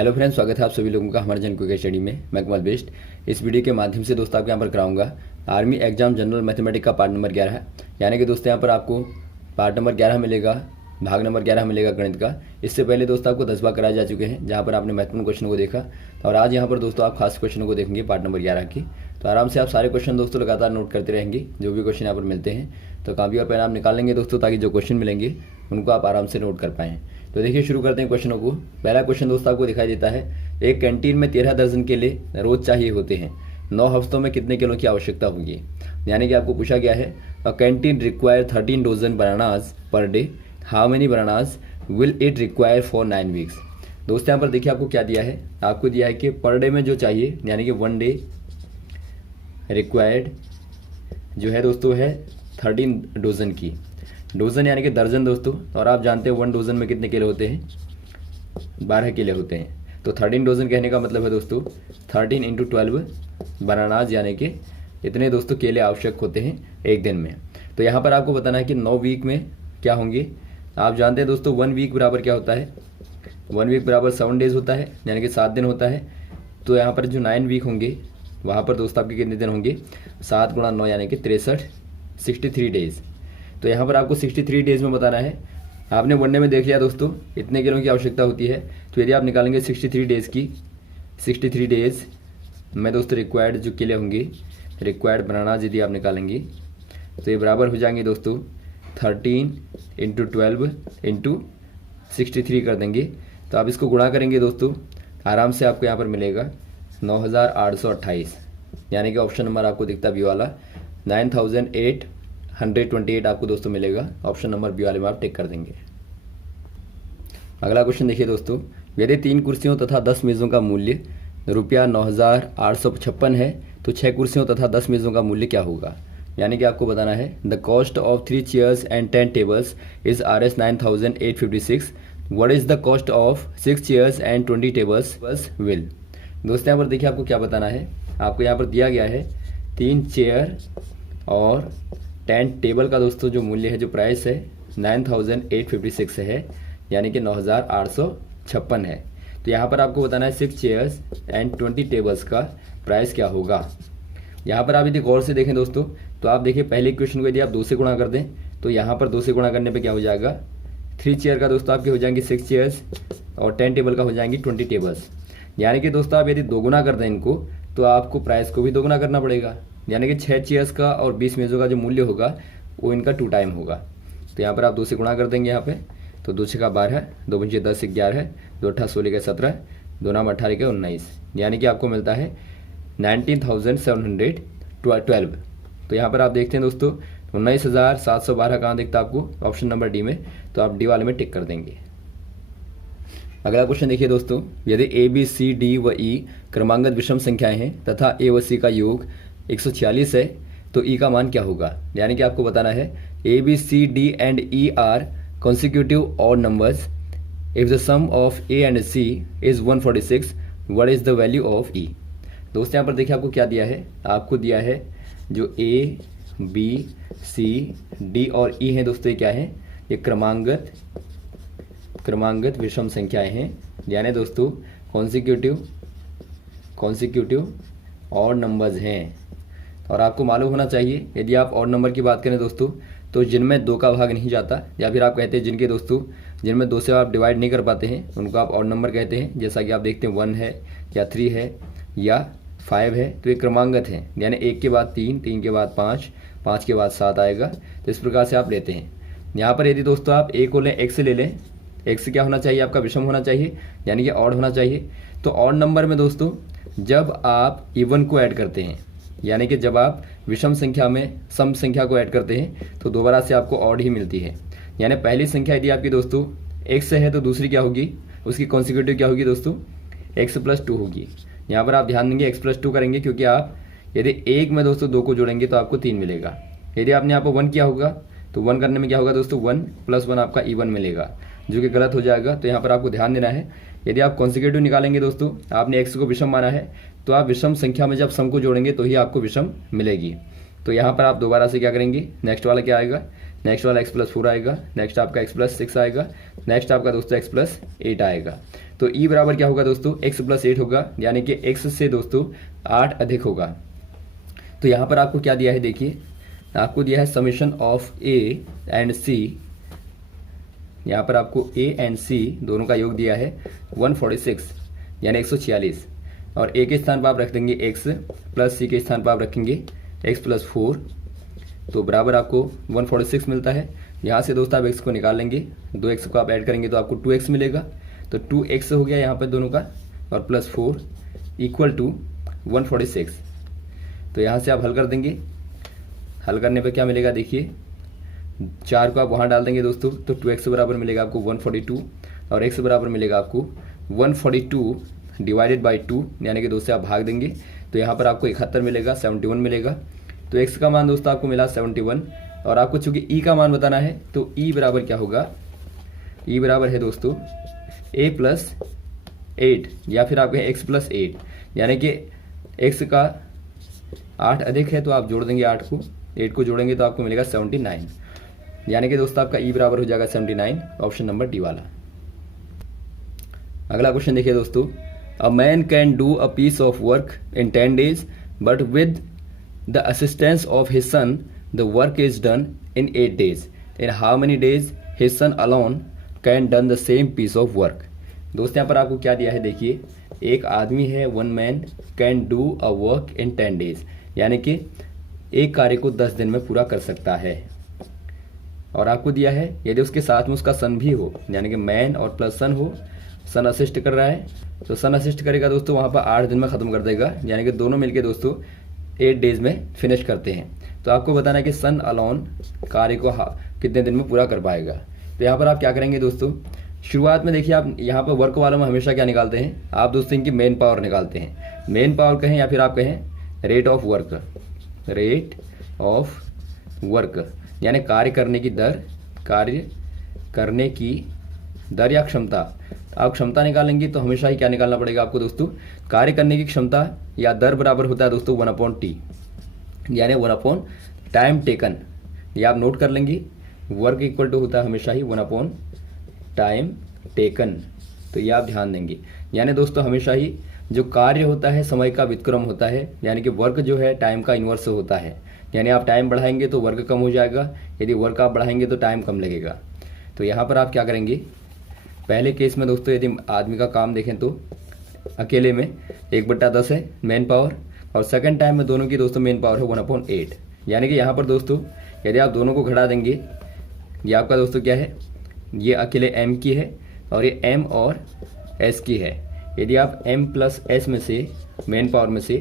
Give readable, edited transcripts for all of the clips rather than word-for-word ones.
Hello friends, स्वागत है आप सभी लोगों का हमारे क्विक स्टडी में। मैं कमल बेस्ट। इस वीडियो के माध्यम से दोस्तों आपको यहाँ पर कराऊंगा आर्मी एग्जाम जनरल मैथमेटिक्स का पार्ट नंबर 11 है। यानी कि दोस्तों यहाँ पर आपको पार्ट नंबर 11 मिलेगा, भाग नंबर 11 मिलेगा गणित का। इससे पहले दोस्तों आपको 10 बार कराए जा चुके हैं, जहाँ पर आपने महत्वपूर्ण क्वेश्चन को देखा। और आज यहाँ पर दोस्तों आप खास क्वेश्चन को देखेंगे पार्ट नंबर 11 की। तो आराम से आप सारे क्वेश्चन दोस्तों लगातार नोट करते रहेंगे, जो भी क्वेश्चन यहाँ पर मिलते हैं। तो कापी और पेन आप निकाल लेंगे दोस्तों, ताकि जो क्वेश्चन मिलेंगे उनको आप आराम से नोट कर पाएँ। तो देखिए शुरू करते हैं क्वेश्चनों को। पहला क्वेश्चन दोस्तों आपको दिखाई देता है, एक कैंटीन में 13 दर्जन केले रोज चाहिए होते हैं, 9 हफ्तों में कितने किलो की आवश्यकता होगी। यानी कि आपको पूछा गया है, a canteen require 13 dozen bananas per day, how many bananas will it require for 9 weeks. दोस्तों यहाँ पर देखिए आपको क्या दिया है, आपको दिया है कि पर डे में जो चाहिए, यानी कि 1 डे रिक्वायर्ड जो है दोस्तों है 13 डोजन की। डोजन यानी कि दर्जन दोस्तों, और आप जानते हैं 1 डोजन में कितने केले होते हैं, 12 केले होते हैं। तो 13 डोजन कहने का मतलब है दोस्तों 13 × 12 बनानाज, यानी कि इतने दोस्तों केले आवश्यक होते हैं एक दिन में। तो यहाँ पर आपको बताना है कि 9 वीक में क्या होंगे। आप जानते हैं दोस्तों 1 वीक बराबर क्या होता है, 1 वीक बराबर 7 डेज होता है, यानी कि 7 दिन होता है। तो यहाँ पर जो 9 वीक होंगे वहाँ पर दोस्तों आपके कितने दिन होंगे, 7 × 9 यानी कि 63, 63 डेज। तो यहाँ पर आपको 63 डेज में बताना है। आपने वनडे में देख लिया दोस्तों इतने किलो की आवश्यकता होती है। तो यदि आप निकालेंगे 63 डेज की, 63 डेज में दोस्तों रिक्वायर्ड जो केले होंगे, रिक्वायर्ड बनानाज यदि आप निकालेंगे तो ये बराबर हो जाएंगे दोस्तों 13 × 12 × 63 कर देंगे। तो आप इसको गुणा करेंगे दोस्तों, आराम से आपको यहाँ पर मिलेगा 9828, यानी कि ऑप्शन नंबर आपको दिखता बी वाला 9828 आपको दोस्तों मिलेगा। ऑप्शन नंबर बी वाले में आप टिक कर देंगे। अगला क्वेश्चन देखिए दोस्तों, यदि 3 कुर्सियों तथा 10 मेज़ों का मूल्य रुपया 9856 है, तो 6 कुर्सियों तथा 10 मेज़ों का मूल्य क्या होगा। यानी कि आपको बताना है, the cost of 3 chairs and 10 tables is Rs 9856। What is the cost of 6 chairs and 20 tables will. दोस्तों यहाँ पर देखिए आपको क्या बताना है, आपको यहाँ पर दिया गया है 3 चेयर और 10 टेबल का दोस्तों जो मूल्य है, जो प्राइस है 9856 है, यानी कि 9856 है। तो यहाँ पर आपको बताना है 6 चेयर्स एंड 20 टेबल्स का प्राइस क्या होगा। यहाँ पर आप यदि गौर से देखें दोस्तों, तो आप देखिए पहले क्वेश्चन को यदि आप 2 से गुणा कर दें, तो यहाँ पर 2 से गुणा करने पे क्या हो जाएगा, 3 चेयर का दोस्तों आपके हो जाएंगे 6 चेयर्स और 10 टेबल का हो जाएंगी 20 टेबल्स। यानी कि दोस्तों आप यदि 2 गुना कर दें इनको, तो आपको प्राइस को भी 2 गुना करना पड़ेगा। यानी कि 6 चेयर्स का और 20 मेज़ों का जो मूल्य होगा वो इनका 2 टाइम होगा। तो यहाँ पर आप 2 से गुणा कर देंगे यहाँ पे, तो 2 6 12, 2 5 10 11, 2 8 16 17, 2 9 18 19, यानी कि आपको मिलता है 19,712। तो यहाँ पर आप देखते हैं दोस्तों 19,712 कहाँ दिखता है आपको, ऑप्शन नंबर डी में। तो आप डी वाले में टिक कर देंगे। अगला क्वेश्चन देखिए दोस्तों, यदि ए बी सी डी व ई क्रमांगत विषम संख्याएं हैं तथा ए व सी का योग 146 है, तो ई का मान क्या होगा। यानी कि आपको बताना है, A B C D and E are consecutive odd numbers. If the sum of A and C is 146, what is the value of E। दोस्तों यहाँ पर देखिए आपको क्या दिया है, आपको दिया है जो A, B, C, D और E हैं दोस्तों, ये क्या है, ये क्रमांगत विषम संख्याएं हैं, यानी दोस्तों कॉन्सिक्यूटिव ऑड नंबर्स हैं। और आपको मालूम होना चाहिए, यदि आप ऑड नंबर की बात करें दोस्तों, तो जिनमें 2 का भाग नहीं जाता, या फिर आप कहते हैं जिनके दोस्तों जिनमें 2 से आप डिवाइड नहीं कर पाते हैं, उनको आप ऑड नंबर कहते हैं। जैसा कि आप देखते हैं 1 है या 3 है या 5 है, तो ये क्रमांगत हैं, यानी 1 के बाद 3, 3 के बाद 5, 5 के बाद 7 आएगा। तो इस प्रकार से आप लेते हैं। यहाँ पर यदि दोस्तों आप ए को लें, x से ले लें, x क्या होना चाहिए, आपका विषम होना चाहिए, यानी कि ऑड होना चाहिए। तो ऑड नंबर में दोस्तों जब आप इवन को ऐड करते हैं, यानी कि जब आप विषम संख्या में सम संख्या को ऐड करते हैं, तो दोबारा से आपको ऑड ही मिलती है। यानी पहली संख्या यदि आपकी दोस्तों x है, तो दूसरी क्या होगी, उसकी कॉन्सिक्यूटिव क्या होगी दोस्तों, x + 2 होगी। यहाँ पर आप ध्यान देंगे x + 2 करेंगे, क्योंकि आप यदि 1 में दोस्तों 2 को जोड़ेंगे तो आपको 3 मिलेगा। यदि आपने यहाँ पर 1 किया होगा, तो 1 करने में क्या होगा दोस्तों, 1 + 1 आपका इवन मिलेगा, जो कि गलत हो जाएगा। तो यहाँ पर आपको ध्यान देना है, यदि आप कॉन्सिक्यूटिव निकालेंगे दोस्तों, आपने x को विषम माना है, तो आप विषम संख्या में जब सम को जोड़ेंगे तो ही आपको विषम मिलेगी। तो यहाँ पर आप दोबारा से क्या करेंगे, नेक्स्ट वाला क्या आएगा, नेक्स्ट वाला x + 4 आएगा, नेक्स्ट आपका x + 6 आएगा, नेक्स्ट आपका दोस्तों x + 8 आएगा। तो ई बराबर क्या होगा दोस्तों, x प्लस 8 होगा, यानी कि x से दोस्तों 8 अधिक होगा। तो यहाँ पर आपको क्या दिया है, देखिए आपको दिया है summation of a and c, यहाँ पर आपको a एंड c दोनों का योग दिया है 146 यानी 146, और a के स्थान पर आप रख देंगे x प्लस c के स्थान पर आप रखेंगे x प्लस 4, तो बराबर आपको 146 मिलता है। यहाँ से दोस्तों आप x को निकाल लेंगे, 2x को आप ऐड करेंगे तो आपको 2x मिलेगा, तो 2x हो गया यहाँ पर दोनों का, और प्लस 4 इक्वल टू 146। तो यहाँ से आप हल कर देंगे, हल करने पर क्या मिलेगा, देखिए 4 को आप वहाँ डाल देंगे दोस्तों, तो 2x बराबर मिलेगा आपको 142, और x बराबर मिलेगा आपको 142 डिवाइडेड बाई 2, यानी कि 2 से आप भाग देंगे, तो यहाँ पर आपको 71 मिलेगा, 71 मिलेगा। तो x का मान दोस्तों आपको मिला 71, और आपको चूंकि e का मान बताना है, तो e बराबर क्या होगा, e बराबर है दोस्तों a प्लस 8, या फिर आप कहें x प्लस 8, यानी कि x का 8 अधिक है तो आप जोड़ देंगे 8 को जोड़ेंगे तो आपको मिलेगा 79, यानी कि दोस्तों आपका e बराबर हो जाएगा 79, ऑप्शन नंबर डी वाला। अगला क्वेश्चन देखिए दोस्तों, a man can do a piece of work in 10 days but with the assistance of his son the work is done in 8 days। In how many days his son alone can done the same piece of work. दोस्तों यहाँ पर आपको क्या दिया है, देखिए एक आदमी है, one man can do a work in 10 days, यानी कि एक कार्य को 10 दिन में पूरा कर सकता है, और आपको दिया है यदि उसके साथ में उसका सन भी हो, यानी कि मैन और प्लस सन हो, सन असिस्ट कर रहा है, तो सन असिस्ट करेगा दोस्तों वहाँ पर 8 दिन में ख़त्म कर देगा, यानी कि दोनों मिलके दोस्तों 8 days में फिनिश करते हैं। तो आपको बताना है कि सन अलोन कार्य को कितने दिन में पूरा कर पाएगा। तो यहाँ पर आप क्या करेंगे दोस्तों, शुरुआत में देखिए आप यहाँ पर वर्क वालों में हमेशा क्या निकालते हैं, आप दोस्तों इनकी मेन पावर निकालते हैं, मेन पावर कहें या फिर आप कहें रेट ऑफ वर्क, यानी कार्य करने की दर या क्षमता। आप क्षमता निकालेंगे तो हमेशा ही क्या निकालना पड़ेगा आपको दोस्तों, कार्य करने की क्षमता या दर बराबर होता है दोस्तों 1/t, यानी 1 टाइम टेकन। ये आप नोट कर लेंगे, वर्क इक्वल टू होता है हमेशा ही 1 टाइम टेकन, तो ये आप ध्यान देंगे। यानी दोस्तों हमेशा ही जो कार्य होता है समय का व्युत्क्रम होता है, यानी कि वर्क जो है टाइम का इन्वर्स होता है, यानी आप टाइम बढ़ाएंगे तो वर्क कम हो जाएगा, यदि वर्क आप बढ़ाएंगे तो टाइम कम लगेगा। तो यहाँ पर आप क्या करेंगे, पहले केस में दोस्तों यदि आदमी का काम देखें तो अकेले में 1/10 है मेन पावर, और सेकंड टाइम में दोनों की दोस्तों मेन पावर है 1/8, यानी कि यहाँ पर दोस्तों यदि आप दोनों को घटा देंगे, ये आपका दोस्तों क्या है, ये अकेले m की है और ये m और s की है। यदि आप m प्लस s में से मेन पावर में से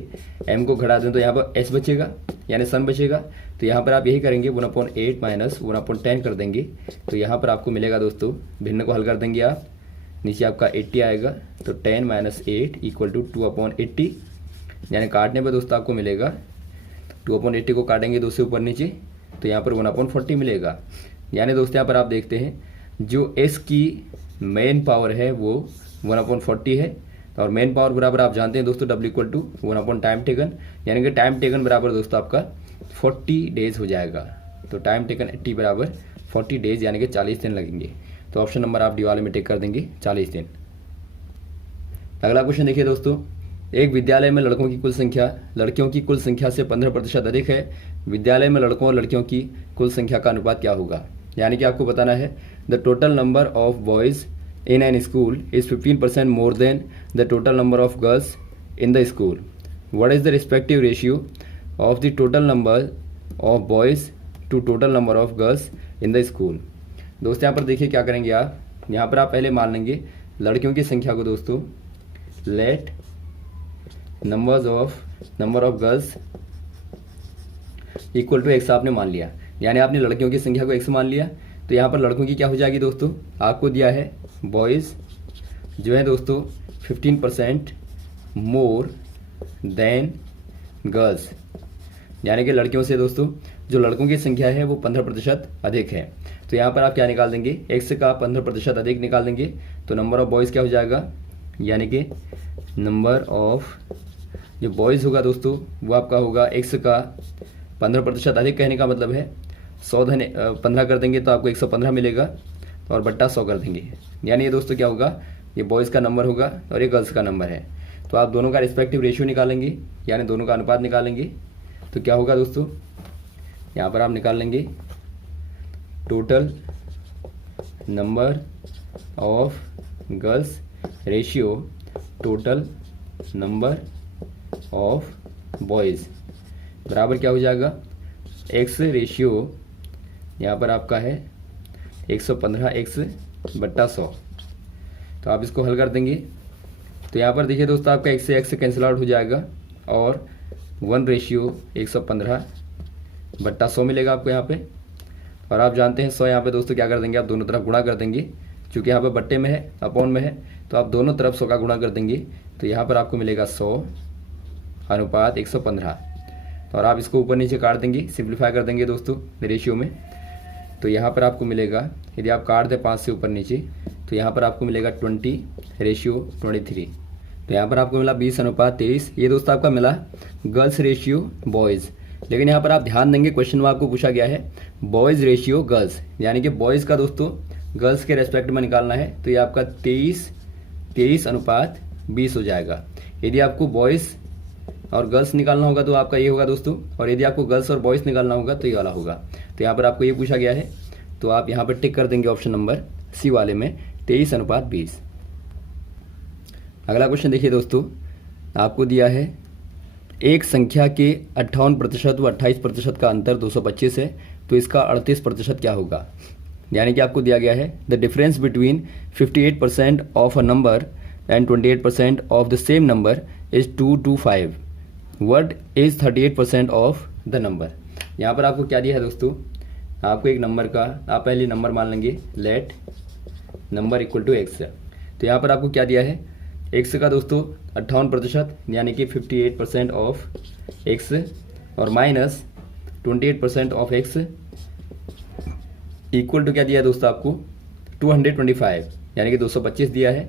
m को घटा दें तो यहाँ पर s बचेगा, यानी सन बचेगा। तो यहाँ पर आप यही करेंगे 1/8 माइनस 1/10 कर देंगे, तो यहाँ पर आपको मिलेगा दोस्तों, भिन्न को हल कर देंगे आप, नीचे आपका 80 आएगा, तो 10 माइनस 8 इक्वल टू 2/80, यानी काटने पर दोस्तों आपको मिलेगा 2/80 को काटेंगे 2 से ऊपर नीचे, तो यहाँ पर 1/40 मिलेगा। यानी दोस्तों यहाँ पर आप देखते हैं जो s की मेन पावर है वो 1/40 है, और मेन पावर बराबर आप जानते हैं दोस्तों W equal to 1 time taken, यानी कि टाइम टेकन बराबर दोस्तों आपका 40 डेज हो जाएगा। तो टाइम टेकन t बराबर 40 डेज, यानी कि 40 दिन लगेंगे। तो ऑप्शन नंबर आप डी वाले में टिक कर देंगे 40 दिन। अगला क्वेश्चन देखिए दोस्तों, एक विद्यालय में लड़कों की कुल संख्या लड़कियों की कुल संख्या से 15% अधिक है, विद्यालय में लड़कों और लड़कियों की कुल संख्या का अनुपात क्या होगा। यानी कि आपको बताना है the total number of boys in an school is 15% more than the total number of girls in the school. What is the respective ratio of the total number of boys to total number of girls in the school? दोस्तों यहाँ पर देखिए क्या करेंगे आप, यहाँ पर आप पहले मान लेंगे लड़कियों की संख्या को दोस्तों, let number of girls equal to x आपने मान लिया, यानी आपने लड़कियों की संख्या को x मान लिया। तो यहाँ पर लड़कों की क्या हो जाएगी दोस्तों, आपको दिया है बॉयज़ जो है दोस्तों 15% मोर देन गर्ल्स, यानी कि लड़कियों से दोस्तों जो लड़कों की संख्या है वो 15% अधिक है। तो यहाँ पर आप क्या निकाल देंगे, x का 15% अधिक निकाल देंगे, तो नंबर ऑफ बॉयज़ क्या हो जाएगा, यानी कि नंबर ऑफ जो बॉयज़ होगा दोस्तों वो आपका होगा x का 15% अधिक, कहने का मतलब है 15 कर देंगे तो आपको 115 मिलेगा, और बट्टा 100 कर देंगे, यानी ये दोस्तों क्या होगा ये बॉयज़ का नंबर होगा और ये गर्ल्स का नंबर है। तो आप दोनों का रिस्पेक्टिव रेशियो निकालेंगे, यानी दोनों का अनुपात निकालेंगे। तो क्या होगा दोस्तों, यहाँ पर आप निकाल लेंगे total number of girls ratio total number of boys बराबर क्या हो जाएगा, एक्स रेशियो यहाँ पर आपका है 115x/100। तो आप इसको हल कर देंगे तो यहाँ पर देखिए दोस्तों आपका x से x कैंसिल आउट हो जाएगा और 1 रेशियो 115/100 मिलेगा आपको यहाँ पे। और आप जानते हैं 100 यहाँ पे दोस्तों क्या कर देंगे, आप दोनों तरफ गुणा कर देंगे, क्योंकि यहाँ पे बट्टे में है अपॉन में है, तो आप दोनों तरफ 100 का गुणा कर देंगे। तो यहाँ पर आपको मिलेगा 100/115। और आप इसको ऊपर नीचे काट देंगे, सिंप्लीफाई कर देंगे दोस्तों रेशियो में। तो यहाँ पर आपको मिलेगा, यदि आप काट दें 5 से ऊपर नीचे, तो यहाँ पर आपको मिलेगा 20:23। तो यहाँ पर आपको मिला 20:23। ये दोस्तों आपका मिला गर्ल्स रेशियो बॉयज़। लेकिन यहाँ पर आप ध्यान देंगे क्वेश्चन में आपको पूछा गया है बॉयज़ रेशियो गर्ल्स, यानी कि बॉयज़ का दोस्तों गर्ल्स के रेस्पेक्ट में निकालना है। तो ये आपका 23:20 हो जाएगा। यदि आपको बॉयज़ और गर्ल्स निकालना होगा तो आपका ये होगा दोस्तों, और यदि आपको गर्ल्स और बॉयज़ निकालना होगा तो ये वाला होगा। तो यहाँ पर आपको ये पूछा गया है, तो आप यहाँ पर टिक कर देंगे ऑप्शन नंबर सी वाले में 23:20। अगला क्वेश्चन देखिए दोस्तों, आपको दिया है एक संख्या के 58% व 28% का अंतर 225 है, तो इसका 38% क्या होगा। यानी कि आपको दिया गया है the difference between 58% of a number and 28% of the same number is 225। What is 38% of the number. यहाँ पर आपको क्या दिया है दोस्तों, आपको एक नंबर का, आप पहले नंबर मान लेंगे let number equal to x. तो यहाँ पर आपको क्या दिया है, एक्स का दोस्तों 58% यानी कि 58% ऑफ एक्स और minus 28% of x equal to क्या दिया है दोस्तों आपको 225 यानी कि 225 दिया है।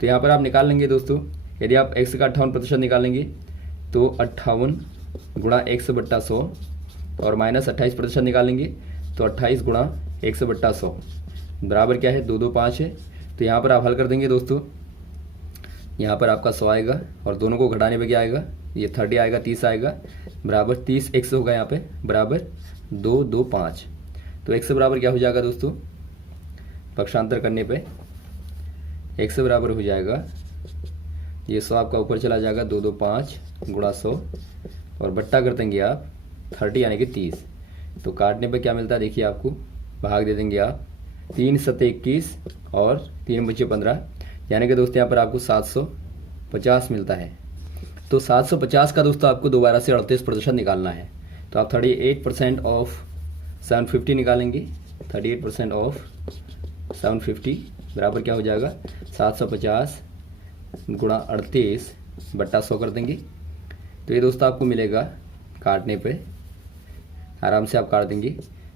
तो यहाँ पर आप निकाल लेंगे दोस्तों, यदि आप एक्स का 58% निकालेंगे तो 58 गुणा x/100 और माइनस 28% निकालेंगे तो 28 गुणा x/100 बराबर क्या है 225 है। तो यहाँ पर आप हल कर देंगे दोस्तों, यहाँ पर आपका 100 आएगा और दोनों को घटाने पे क्या आएगा, ये 30 आएगा, 30 आएगा बराबर 30x होगा यहाँ पे बराबर 225। तो x बराबर क्या हो जाएगा दोस्तों, पक्षांतर करने पे x बराबर हो जाएगा, ये 100 आपका ऊपर चला जाएगा 225 गुणा 100 और बट्टा कर देंगे आप 30 यानी कि 30। तो काटने पे क्या मिलता है देखिए, आपको भाग दे देंगे आप 3 7 21 और 3 बचे 15 यानी कि दोस्तों यहाँ पर आपको 750 मिलता है। तो 750 का दोस्तों आपको दोबारा से 38% निकालना है। तो आप 38% ऑफ 750 निकालेंगे, 38% ऑफ 750 बराबर क्या हो जाएगा 750 गुणा 38/100 कर देंगे। तो ये दोस्तों आपको मिलेगा, काटने पे आराम से आप काट देंगे,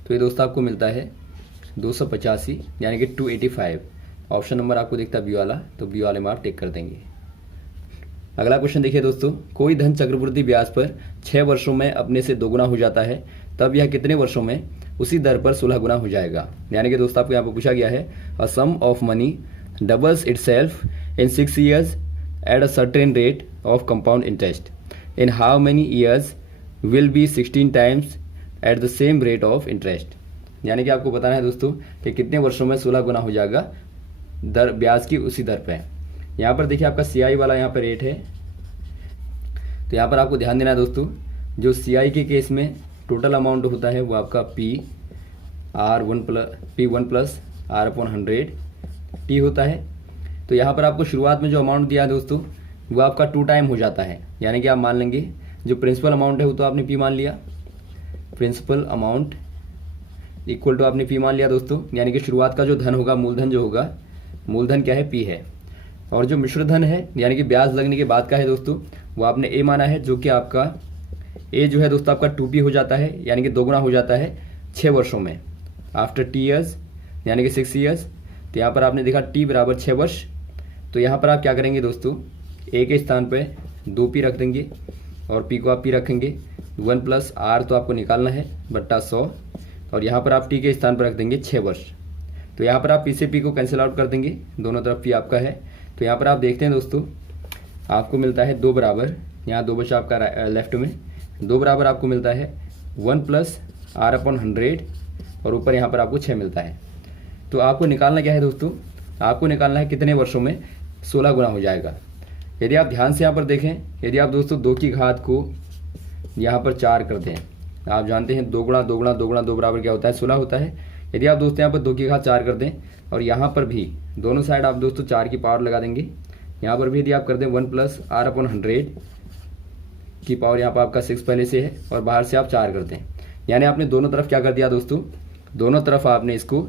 तो ये दोस्तों आपको मिलता है 285 यानी कि 285। ऑप्शन नंबर आपको दिखता है बी वाला, तो बी वाले में आप टिक कर देंगे। अगला क्वेश्चन देखिए दोस्तों, कोई धन चक्रवृद्धि ब्याज पर 6 वर्षों में अपने से 2 गुना हो जाता है, तब यह कितने वर्षों में उसी दर पर 16 गुना हो जाएगा। यानी कि दोस्तों आपको यहाँ पर पूछा गया है a sum of money doubles itself in 6 years at a certain rate of compound interest. In how many years will be 16 times at the same rate of interest? यानी कि आपको बताना है दोस्तों कि कितने वर्षों में 16 गुना हो जाएगा दर ब्याज की उसी दर पे। यहाँ पर देखिए आपका CI वाला यहाँ पर रेट है, तो यहाँ पर आपको ध्यान देना है दोस्तों, जो CI के केस में टोटल अमाउंट होता है वो आपका P1 प्लस R/100 T होता है। तो यहाँ पर आपको शुरुआत में जो अमाउंट दिया है दोस्तों वो आपका 2 टाइम हो जाता है, यानी कि आप मान लेंगे जो प्रिंसिपल अमाउंट है वो तो आपने P मान लिया, प्रिंसिपल अमाउंट इक्वल टू आपने P मान लिया दोस्तों, यानी कि शुरुआत का जो धन होगा, मूलधन जो होगा, मूलधन क्या है P है, और जो मिश्र धन है यानी कि ब्याज लगने के बाद का है दोस्तों वो आपने A माना है, जो कि आपका A जो है दोस्तों आपका 2P हो जाता है, यानी कि 2 गुना हो जाता है 6 वर्षों में आफ्टर T ईयर्स यानी कि 6 ईयर्स। तो यहाँ पर आपने देखा T बराबर 6 वर्ष, तो यहाँ पर आप क्या करेंगे दोस्तों, A के स्थान पे 2P रख देंगे और P को आप P रखेंगे, 1 प्लस R तो आपको निकालना है बट्टा 100 और यहाँ पर आप T के स्थान पर रख देंगे 6 वर्ष। तो यहाँ पर आप P से P को कैंसिल आउट कर देंगे, दोनों तरफ P आपका है, तो यहाँ पर आप देखते हैं दोस्तों, आपको मिलता है 2 बराबर, यहाँ 2 बचा आपका लेफ्ट में, 2 बराबर आपको मिलता है 1 प्लस r/100 और ऊपर यहाँ पर आपको 6 मिलता है। तो आपको निकालना क्या है दोस्तों, आपको निकालना है कितने वर्षों में 16 गुना हो जाएगा। यदि आप ध्यान से यहाँ पर देखें, यदि आप दोस्तों 2 की घात को यहाँ पर 4 कर दें, आप जानते हैं 2 गुणा 2 गुणा 2 गुणा 2 बराबर क्या होता है 16 होता है। यदि आप दोस्तों यहाँ पर 2 की घात 4 कर दें और यहाँ पर भी दोनों साइड आप दोस्तों 4 की पावर लगा देंगे, यहाँ पर भी यदि आप कर दें 1 प्लस r/100 की पावर, यहाँ पर आपका 6 पहले से है और बाहर से आप 4 करते हैं, यानी आपने दोनों तरफ क्या कर दिया दोस्तों, दोनों तरफ आपने इसको,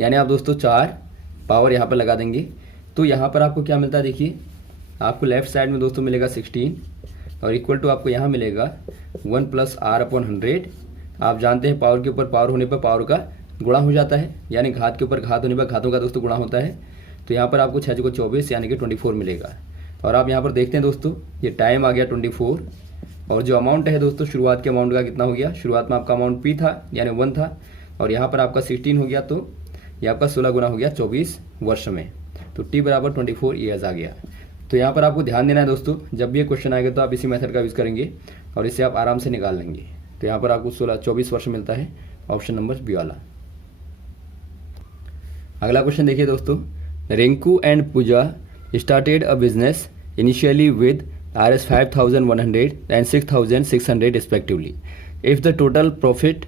यानी आप दोस्तों 4 पावर यहाँ पर लगा देंगे। तो यहाँ पर आपको क्या मिलता है देखिए, आपको लेफ्ट साइड में दोस्तों मिलेगा 16 और इक्वल टू आपको यहाँ मिलेगा 1 प्लस r/100। आप जानते हैं पावर के ऊपर पावर होने पर पावर का गुणा हो जाता है, यानी घात के ऊपर घात होने पर घातों का दोस्तों गुणा होता है। तो यहाँ पर आपको 6 को 24 यानी कि 24 मिलेगा। और आप यहाँ पर देखते हैं दोस्तों, ये टाइम आ गया 24 और जो अमाउंट है दोस्तों शुरुआत के अमाउंट का कितना हो गया, शुरुआत में आपका अमाउंट P था यानी 1 था और यहाँ पर आपका 16 हो गया, तो ये आपका 16 गुना हो गया 24 वर्ष में। तो T बराबर 24 ईयर्स आ गया। तो यहाँ पर आपको ध्यान देना है दोस्तों, जब भी ये क्वेश्चन आएगा तो आप इसी मेथड का यूज़ करेंगे और इससे आप आराम से निकाल लेंगे। तो यहाँ पर आपको 24 वर्ष मिलता है, ऑप्शन नंबर बी वाला। अगला क्वेश्चन देखिए दोस्तों, Rinku and Pooja started a business initially with Rs5,100 and 6,600 respectively. If the total profit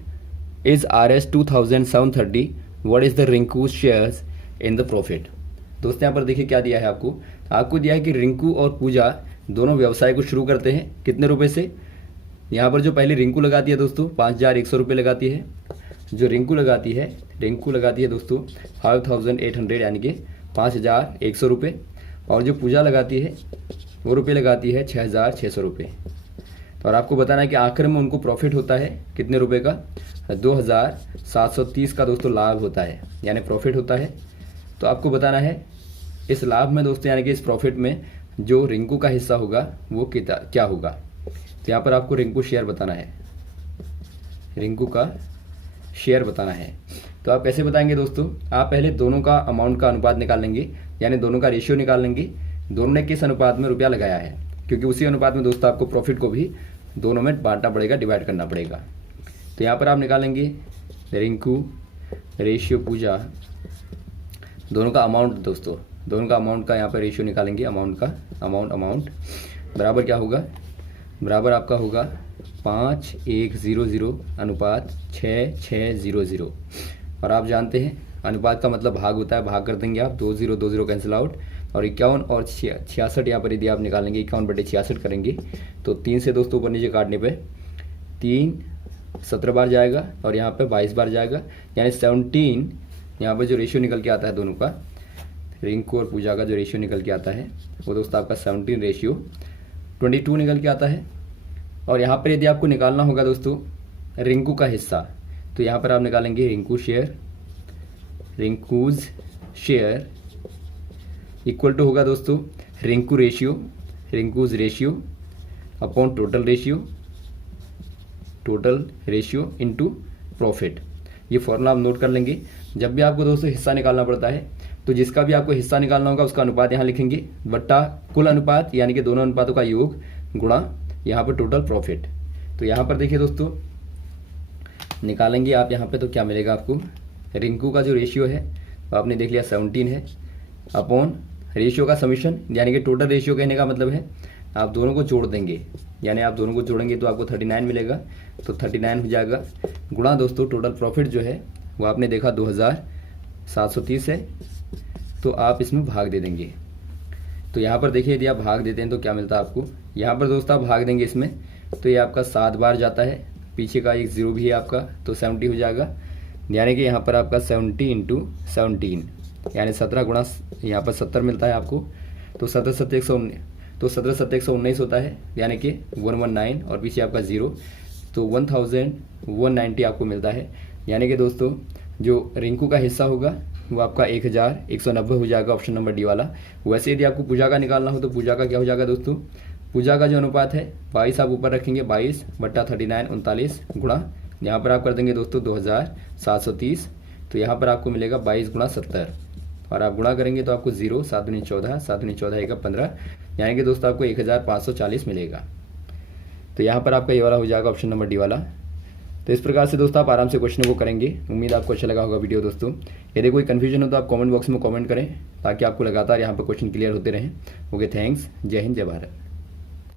is Rs2,730, what is the Rinku's shares in the profit? दोस्तों यहाँ पर देखिए क्या दिया है आपको दिया है कि रिंकू और पूजा दोनों व्यवसाय को शुरू करते हैं कितने रुपए से। यहाँ पर जो पहले रिंकू लगाती है दोस्तों 5,100 रुपये लगाती है, जो रिंकू लगाती है दोस्तों 5,800 यानी कि 5,100 रुपये, और जो पूजा लगाती है वो रुपये लगाती है 6,600 रुपये। और आपको बताना है कि आखिर में उनको प्रॉफिट होता है कितने रुपए का, 2,730 का दोस्तों लाभ होता है, यानी प्रॉफिट होता है। तो आपको बताना है इस लाभ में दोस्तों, यानी कि इस प्रॉफिट में जो रिंकू का हिस्सा होगा वो क्या होगा। तो यहाँ पर आपको रिंकू शेयर बताना है, रिंकू का शेयर बताना है। तो आप कैसे बताएंगे दोस्तों, आप पहले दोनों का अमाउंट का अनुपात निकाल लेंगे, यानी दोनों का रेशियो निकाल लेंगे, दोनों ने किस अनुपात में रुपया लगाया है, क्योंकि उसी अनुपात में दोस्तों आपको प्रॉफिट को भी दोनों में बांटना पड़ेगा, डिवाइड करना पड़ेगा। तो यहाँ पर आप निकालेंगे रिंकू रेशियो पूजा, दोनों का अमाउंट दोस्तों, दोनों का अमाउंट का यहाँ पर रेशियो निकालेंगे, अमाउंट का अमाउंट बराबर क्या होगा, बराबर आपका होगा 5,100 अनुपात 6,600। और आप जानते हैं अनुपात का मतलब भाग होता है, भाग कर देंगे आप, 2 0 कैंसिल आउट, और 51 और 66 यहाँ पर यदि आप निकालेंगे 51/66 करेंगे तो 3 से दोस्तों ऊपर नीचे काटने पे 3 17 बार जाएगा और यहाँ पे 22 बार जाएगा, यानी 17 यहाँ पर जो रेशियो निकल के आता है दोनों का, रिंकू और पूजा का जो रेशियो निकल के आता है वो दोस्तों आपका 17:22 निकल के आता है। और यहाँ पर यदि आपको निकालना होगा दोस्तों रिंकू का हिस्सा, तो यहाँ पर आप निकालेंगे रिंकूज शेयर इक्वल टू होगा दोस्तों Rinku's ratio upon total ratio into profit. ये फॉर्मूला आप नोट कर लेंगे। जब भी आपको दोस्तों हिस्सा निकालना पड़ता है तो जिसका भी आपको हिस्सा निकालना होगा उसका अनुपात यहाँ लिखेंगे, बट्टा कुल अनुपात यानी कि दोनों अनुपातों का योग गुणा यहाँ पर टोटल प्रॉफिट। तो यहाँ पर देखिए दोस्तों निकालेंगे आप यहाँ पे, तो क्या मिलेगा आपको, रिंकू का जो रेशियो है तो आपने देख लिया 17 है, अपॉन रेशियो का समीशन, यानी कि टोटल रेशियो कहने का मतलब है आप दोनों को जोड़ देंगे, यानी आप दोनों को जोड़ेंगे तो आपको 39 मिलेगा, तो 39 हो जाएगा, गुणा दोस्तों टोटल प्रॉफिट जो है वो आपने देखा 2,730 है, तो आप इसमें भाग दे देंगे। तो यहाँ पर देखिए यदि आप भाग देते हैं तो क्या मिलता है आपको, यहाँ पर दोस्तों आप भाग देंगे इसमें तो ये आपका 7 बार जाता है, पीछे का एक 0 भी है आपका, तो 70 हो जाएगा, यानी कि यहाँ पर आपका 70 × 17 यानी 17 गुणा यहाँ पर 70 मिलता है आपको, तो 17,119 होता है, यानी कि 119 और पीछे आपका 0, तो 1,190 आपको मिलता है। यानी कि दोस्तों जो रिंकू का हिस्सा होगा वो आपका 1,190 हो जाएगा, ऑप्शन नंबर डी वाला। वैसे यदि आपको पूजा का निकालना हो तो पूजा का क्या हो जाएगा दोस्तों, पूजा का जो अनुपात है 22 आप ऊपर रखेंगे, 22/39 39 गुणा यहाँ पर आप कर देंगे दोस्तों 2,730, तो यहाँ पर आपको मिलेगा 22 × 70, और आप गुणा करेंगे तो आपको 0, 7 दूनी 14, 7 दूनी 14 1 15, यानी कि दोस्तों आपको 1540 मिलेगा। तो यहाँ पर आपका ये वाला हो जाएगा ऑप्शन नंबर डी वाला। तो इस प्रकार से दोस्तों आप आराम से क्वेश्चन को करेंगे। उम्मीद आपको अच्छा लगा होगा वीडियो दोस्तों। यदि कोई कन्फ्यूजन हो तो आप कमेंट बॉक्स में कमेंट करें ताकि आपको लगातार यहाँ पर क्वेश्चन क्लियर होते रहें। Okay, thanks. जय हिंद, जय भारत।